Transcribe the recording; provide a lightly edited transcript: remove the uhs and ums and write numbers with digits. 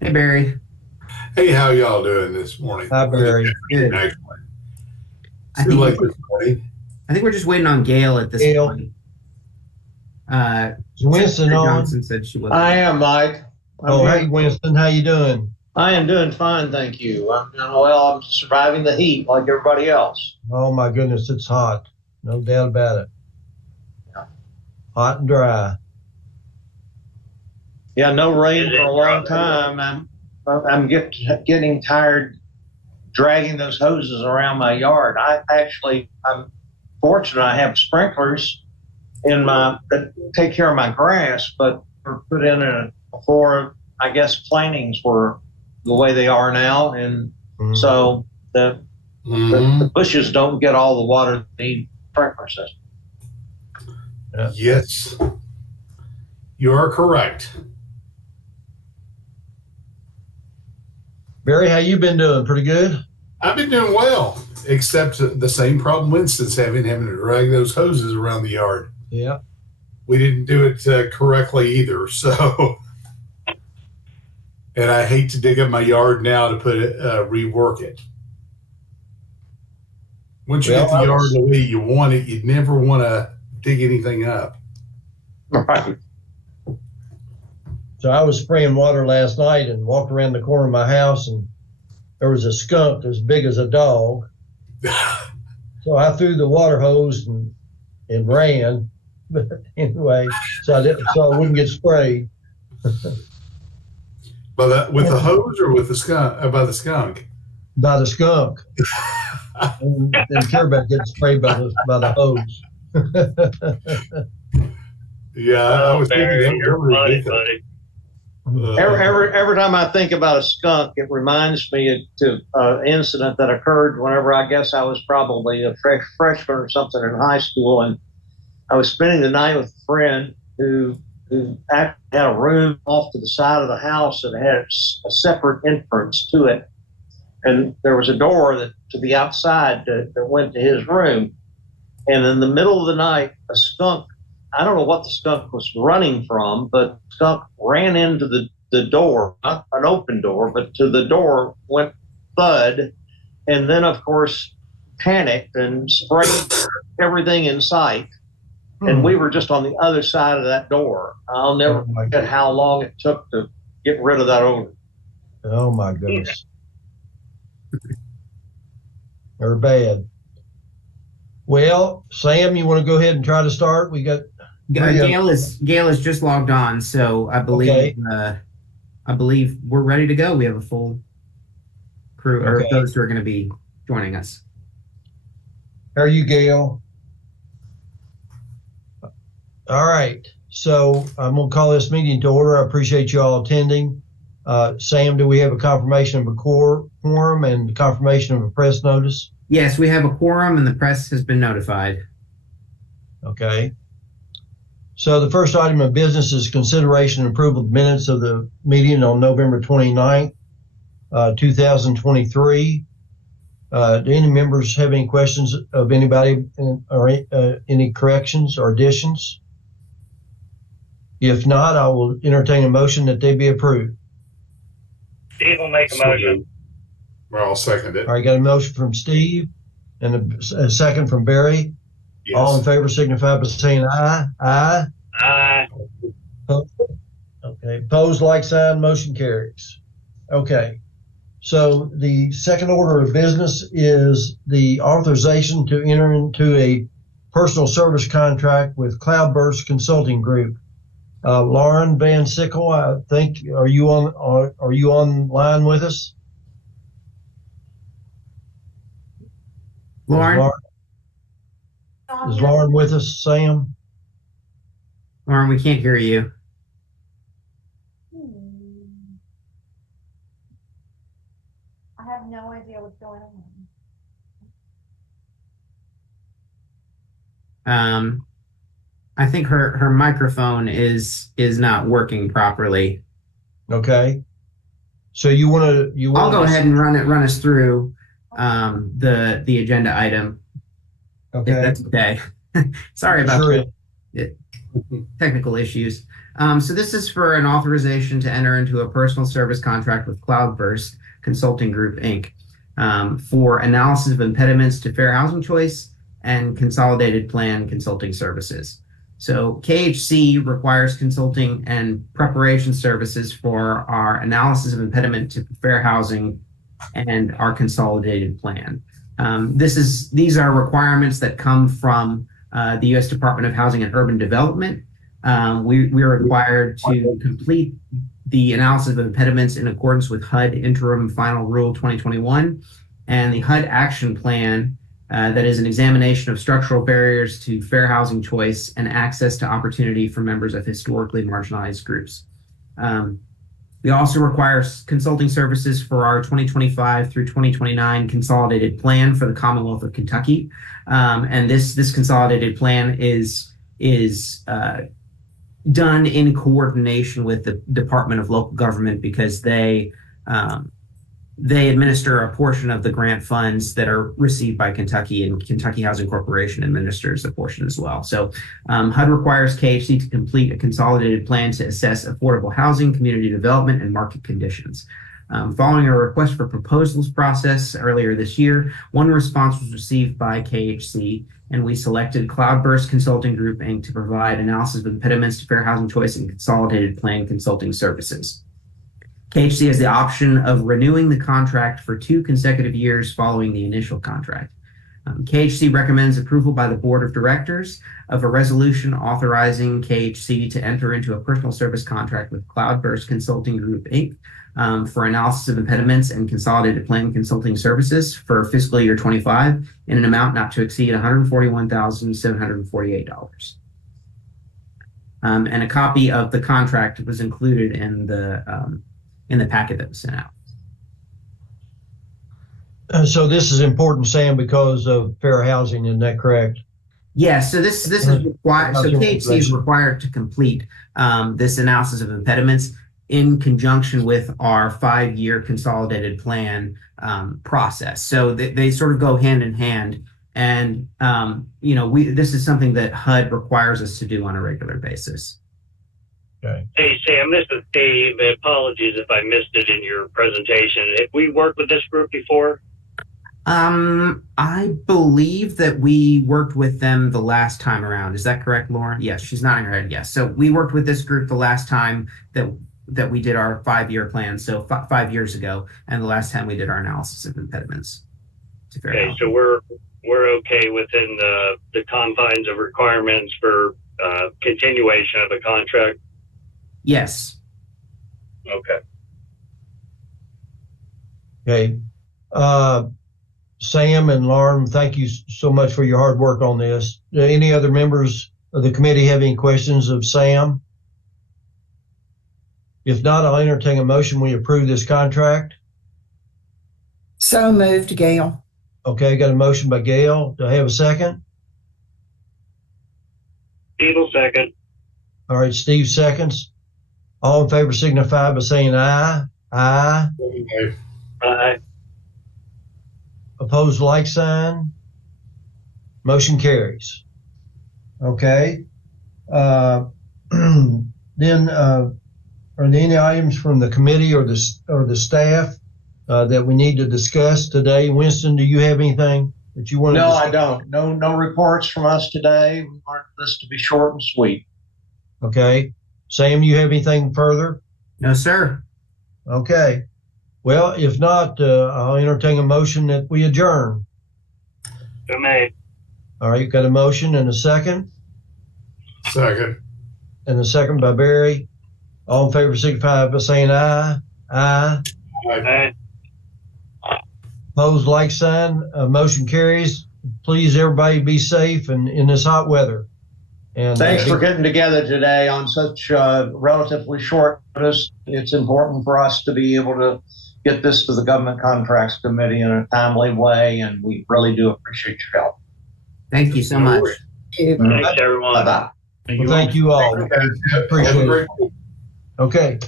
Hey Barry. Hey, how y'all doing this morning? Hi, Or this Barry. afternoon, Good. actually. I Too think late this morning. I think we're just waiting on Gail at this Gail, point. Uh, is Winston Secretary on? Johnson said she I wasn't. am, Mike. I'm Oh, here. hey, Winston, how you doing? I am doing fine, thank you. I'm doing well. I'm surviving the heat like everybody else. Oh my goodness, it's hot. No doubt about it. Hot and dry. Yeah, no rain for a long time. I'm getting tired dragging those hoses around my yard. I'm fortunate. I have sprinklers that take care of my grass, but were put in before I guess plantings were the way they are now, and so the bushes don't get all the water they need sprinkler system. Yeah. Yes, you are correct. Barry, how you been doing? Pretty good? I've been doing well, except the same problem Winston's having to drag those hoses around the yard. Yeah. We didn't do it correctly either, so. And I hate to dig up my yard now to put it, rework it. Once you Well, get the yard the way you want it, you'd never want to dig anything up. Right. So I was spraying water last night and walked around the corner of my house, and there was a skunk as big as a dog. So I threw the water hose and ran. But anyway, so I wouldn't get sprayed. With the hose or with the skunk? By the skunk? By the skunk. Didn't care about getting sprayed by the hose. Yeah, I was Barry, thinking you're that funny, ridiculous. buddy. Every time I think about a skunk, it reminds me of an incident that occurred whenever I guess I was probably a freshman or something in high school, and I was spending the night with a friend who had a room off to the side of the house that had a separate entrance to it, and there was a door to the outside that went to his room. And in the middle of the night, a skunk, I don't know what the skunk was running from, but the skunk ran into the door, not an open door, but to the door, went thud, and then, of course, panicked and sprayed everything in sight. And we were just on the other side of that door. I'll never forget how long it took to get rid of that odor. Oh, my goodness. They're bad. Well, Sam, you want to go ahead and try to start? We got Gail is just logged on, so I believe we're ready to go. We have a full crew, or those who are going to be joining us. How are you, Gail? All right. So I'm going to call this meeting to order. I appreciate you all attending. Sam, do we have a confirmation of a quorum and confirmation of a press notice? Yes, we have a quorum and the press has been notified. Okay. So the first item of business is consideration and approval of minutes of the meeting on November 29th, 2023. Do any members have any questions of anybody or any corrections or additions? If not, I will entertain a motion that they be approved. Steve will make a motion. Well, I'll second it. All right, got a motion from Steve and a second from Barry. Yes. All in favor signify by saying aye. Aye. Aye. Okay, opposed, like sign, motion carries. Okay, so the second order of business is the authorization to enter into a personal service contract with Cloudburst Consulting Group. Lauren Van Sickle, I think, are you online with us? Lauren, Is Lauren with us, Sam? Lauren, we can't hear you. I have no idea what's going on. I think her microphone is not working properly. Okay. So you want to I'll go ahead and run us through the agenda item. Okay. If that's okay. Sorry about Sure. the technical issues. So this is for an authorization to enter into a personal service contract with Cloudburst Consulting Group, Inc. For analysis of impediments to fair housing choice and consolidated plan consulting services. So KHC requires consulting and preparation services for our analysis of impediment to fair housing and our consolidated plan. These are requirements that come from the U.S. Department of Housing and Urban Development. We are required to complete the analysis of impediments in accordance with HUD Interim Final Rule 2021 and the HUD Action Plan, that is an examination of structural barriers to fair housing choice and access to opportunity for members of historically marginalized groups. We also require consulting services for our 2025 through 2029 consolidated plan for the Commonwealth of Kentucky. And this consolidated plan is done in coordination with the Department of Local Government, because they administer a portion of the grant funds that are received by Kentucky, and Kentucky Housing Corporation administers a portion as well. So HUD requires KHC to complete a consolidated plan to assess affordable housing, community development, and market conditions. Following a request for proposals process earlier this year, one response was received by KHC, and we selected Cloudburst Consulting Group, Inc. to provide analysis of impediments to fair housing choice and consolidated plan consulting services. KHC has the option of renewing the contract for 2 consecutive years following the initial contract. KHC recommends approval by the Board of Directors of a resolution authorizing KHC to enter into a personal service contract with Cloudburst Consulting Group, Inc. For analysis of impediments and consolidated plan consulting services for fiscal year 25 in an amount not to exceed $141,748. And a copy of the contract was included in the packet that was sent out. So this is important, Sam, because of fair housing, isn't that correct? Yes. So this is required. So KHC is required to complete this analysis of impediments in conjunction with our 5-year consolidated plan process. So they sort of go hand in hand. And this is something that HUD requires us to do on a regular basis. Okay. Hey, Sam, this is Dave. Apologies if I missed it in your presentation. Have we worked with this group before? I believe that we worked with them the last time around. Is that correct, Lauren? Yes, she's nodding her head. Yes. So we worked with this group the last time that we did our 5-year plan. So 5 years ago, and the last time we did our analysis of impediments to fair housing. So we're okay within the confines of requirements for continuation of a contract. Yes. Okay. Okay. Sam and Lauren, thank you so much for your hard work on this. Do any other members of the committee have any questions of Sam? If not, I'll entertain a motion. We approve this contract. So moved, Gail. Okay, got a motion by Gail. Do I have a second? Steve will second. All right, Steve seconds. All in favor signify by saying aye. Aye. Aye. Opposed, like sign. Motion carries. Okay. Then, are there any items from the committee or the staff that we need to discuss today? Winston, do you have anything that you want to No, discuss? I don't. No reports from us today. We want this to be short and sweet. Okay. Sam, you have anything further? No, sir. Okay. Well, if not, I'll entertain a motion that we adjourn. So made. All right, got a motion and a second, Second. and a second by Barry. All in favor signify by saying aye. Aye. Aye. Opposed, like sign. Motion carries. Please, everybody, be safe and in this hot weather. And Thanks for getting together today on such relatively short notice. It's important for us to be able to get this to the Government Contracts Committee in a timely way, and we really do appreciate your help. Thank you so much. Thanks, everyone. Bye-bye. Well, thank you all. Have a Appreciate it. great week. Okay.